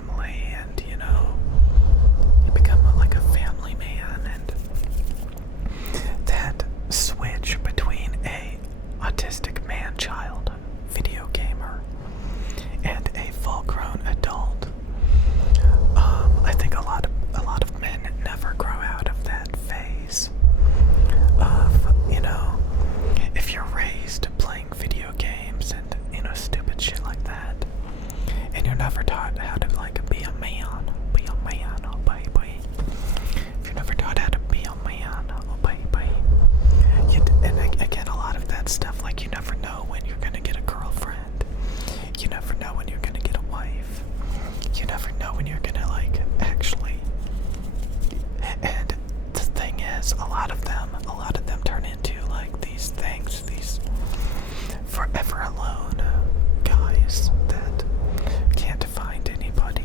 family, and you become like a family man, and that switch between a autistic man-child video gamer and a full-grown adult. I think a lot of men never grow out of that phase of, if you're raised playing video games and, stupid shit like that, and you're never taught how to, be a man, oh baby. If you're never taught how to be a man, oh baby. And again, a lot of that stuff, you never know when you're gonna get a girlfriend. You never know when you're gonna get a wife. You never know when you're gonna, actually. And the thing is, a lot of them turn into, these things, these forever alone guys that can't find anybody,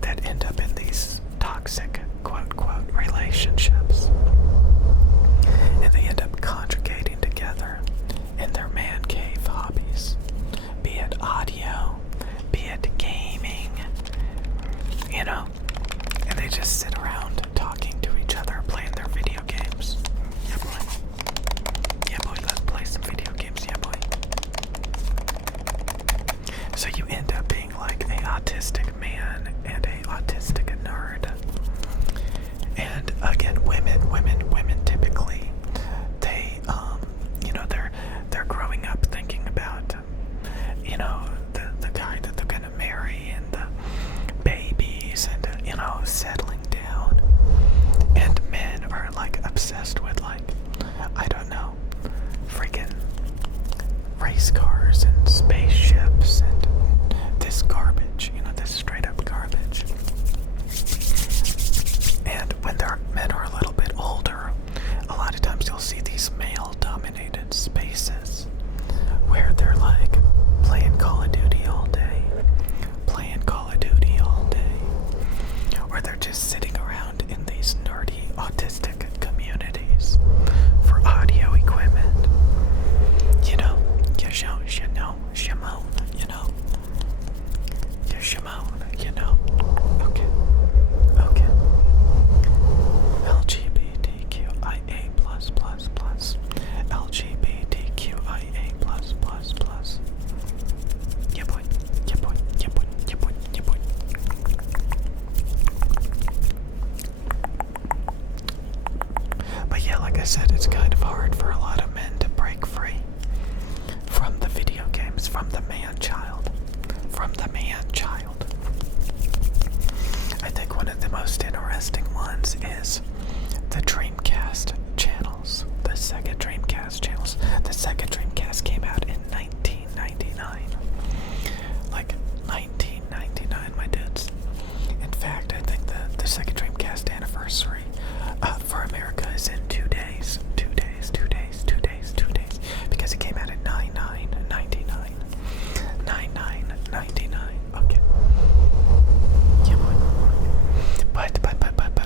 that end up in these toxic, quote-quote, relationships. And they end up conjugating together in their man cave hobbies, be it audio, be it gaming, and they just sit around talking to each other, playing their video games. Yeah, boy. Yeah, boy, let's play some video games. Yeah, boy. So you end up being like a autistic man and a autistic nerd. And again, women typically, they, they're growing up thinking about, the guy that they're gonna marry and the babies and, settling down. And men are, obsessed with, I don't know, freaking race cars and spaceships and this garbage, this straight up garbage. And when their men are a little bit older, a lot of times you'll see these male-dominated spaces where they're playing Call of Duty all day, or they're just sitting around in these nerdy autistic communities for audio equipment. Shimon, okay. LGBTQIA+++. LGBTQIA+++. Yeah, boy. But yeah, like I said, it's kind of hard for a lot of men to break free from the video games, from the man-child. I think one of the most interesting ones is the Dreamcast channels, the Sega Dreamcast channels. The Sega Dreamcast came out in 1999. 1999, my dudes. In fact, I think the Sega Dreamcast anniversary for America is in 2 days. 2 days. Because it came out in 9/9/99. 9/9/99. Okay. Yeah, but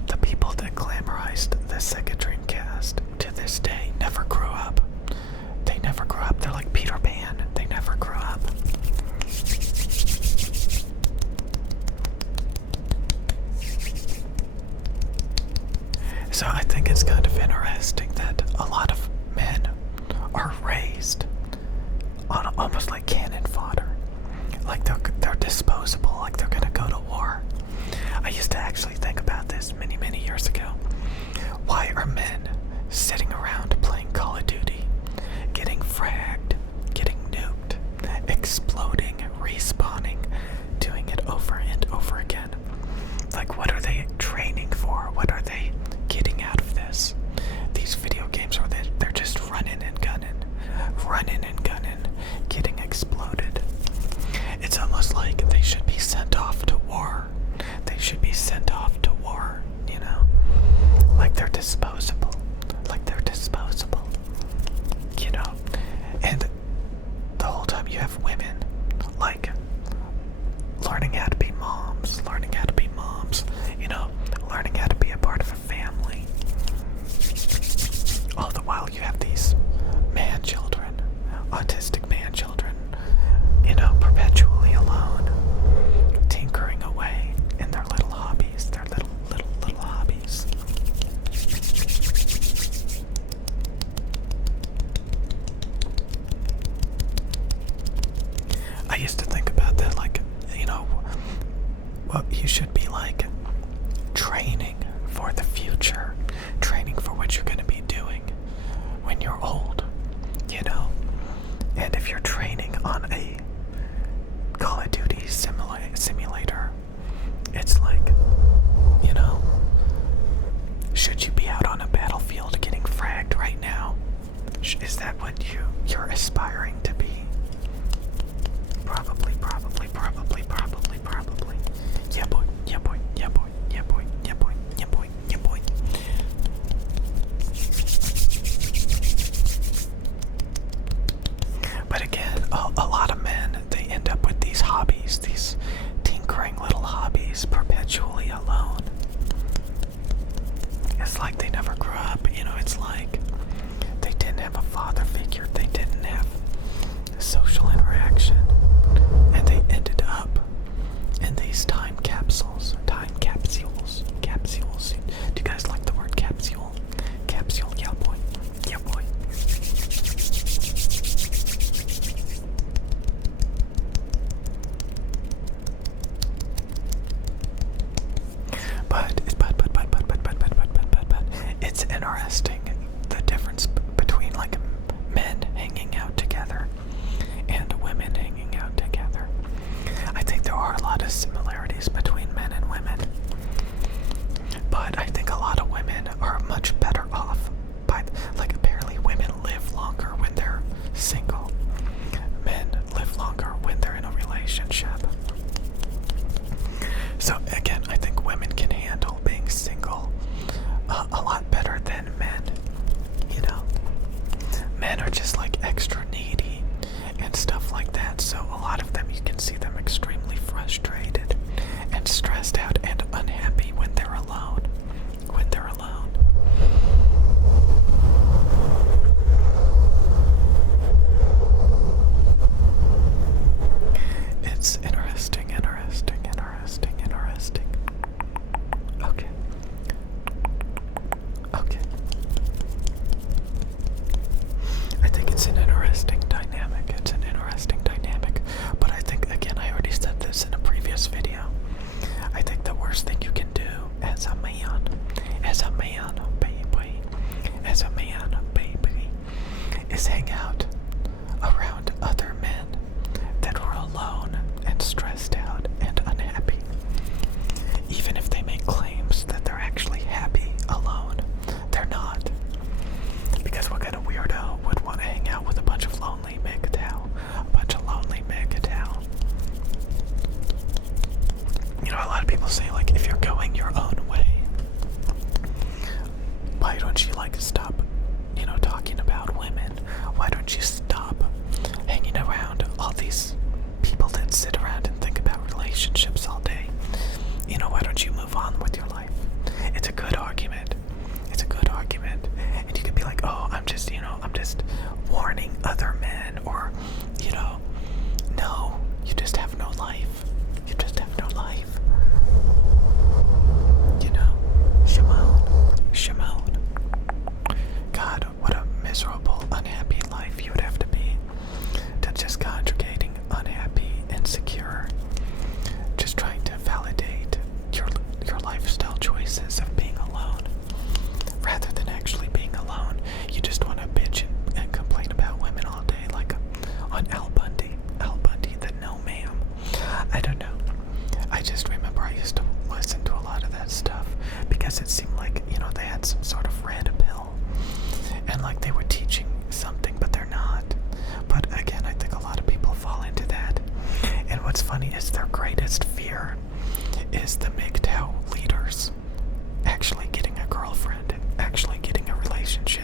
the people that glamorized the Sega Dreamcast to this day never grew up. They never grew up. They're like Peter Pan. They never grew up. So I think it's kind of interesting that a lot of men are raised on almost like cannon fodder. Like they're disposable, like they're gonna go to war. I used to actually think about this many years ago. Why are men sitting around playing Call of Duty, getting fragged, getting nuked, exploding, respawning, doing it over and over again? What are they training for? What are they getting out of this? These video games where they're just running and gunning, getting exploded. It's almost like they should be sent off to war. Like they're disposable. And the whole time you have women, learning how to be moms, learning how to be a part of a family. All the while you have these man-children, autistic man-children, perpetually alone. well, you should be like training for the future, training for what you're going to be doing when you're old, you know? And if you're training on a Call of Duty simulator, it's like, you know, should you be out on a battlefield getting fragged right now? Is that what you're aspiring to be? Probably. Yeah boy. But again, a lot of men, they end up with these hobbies, these tinkering little hobbies, perpetually alone. It's like they never grew up, you know, it's like they didn't have a father figure, they didn't have social interaction, and they ended up in these time capsules. Do you guys like the word capsule? Capsule, yeah boy. But it's interesting the difference between like men hanging out together and women hanging out together. I think there are a lot of similarities between men and women, but I think a lot of women are much better off by, like, apparently women live longer when they're single. Men live longer when they're in a relationship. So again, I think women can handle being single a lot better than men, you know? Men are just like extra needy and stuff like that, so a lot of them, you can see them extremely frustrated and stressed out and unhappy when they're alone. It's interesting. Okay. I think it's an interesting dynamic. But I think, again, I already said this in a previous video. I think the worst thing you can do as a man, baby, is hang out around other men that are alone and stressed out and unhappy. Even if they make claims that they're actually happy alone, they're not. Because what kind of weirdo would want to hang out with a bunch of lonely MGTOW? You know, a lot of people say, like, if you're going your own way, why don't you, like, stop, you know, talking about women? Why don't you stop hanging around all these people that sit around and think about relationships all day? You know, why don't you move on with your life? It's a good argument. And you could be like, oh, I'm just warning other men, or, you know, no, you just have no life. You know, Shimon. God, what a miserable, unhappy life you would have to be to just conjugating unhappy, insecure, just trying to validate your lifestyle choices of being alone, rather than actually being alone. You just want to bitch and complain about women all day, like on Al Bundy, the no ma'am. I don't know. I just remember I used to listen to a lot of that stuff because it seemed like, you know, they had some sort of red pill and like they were teaching something, but they're not. But again, I think a lot of people fall into that. And what's funny is their greatest fear is the MGTOW leaders actually getting a girlfriend and actually getting a relationship.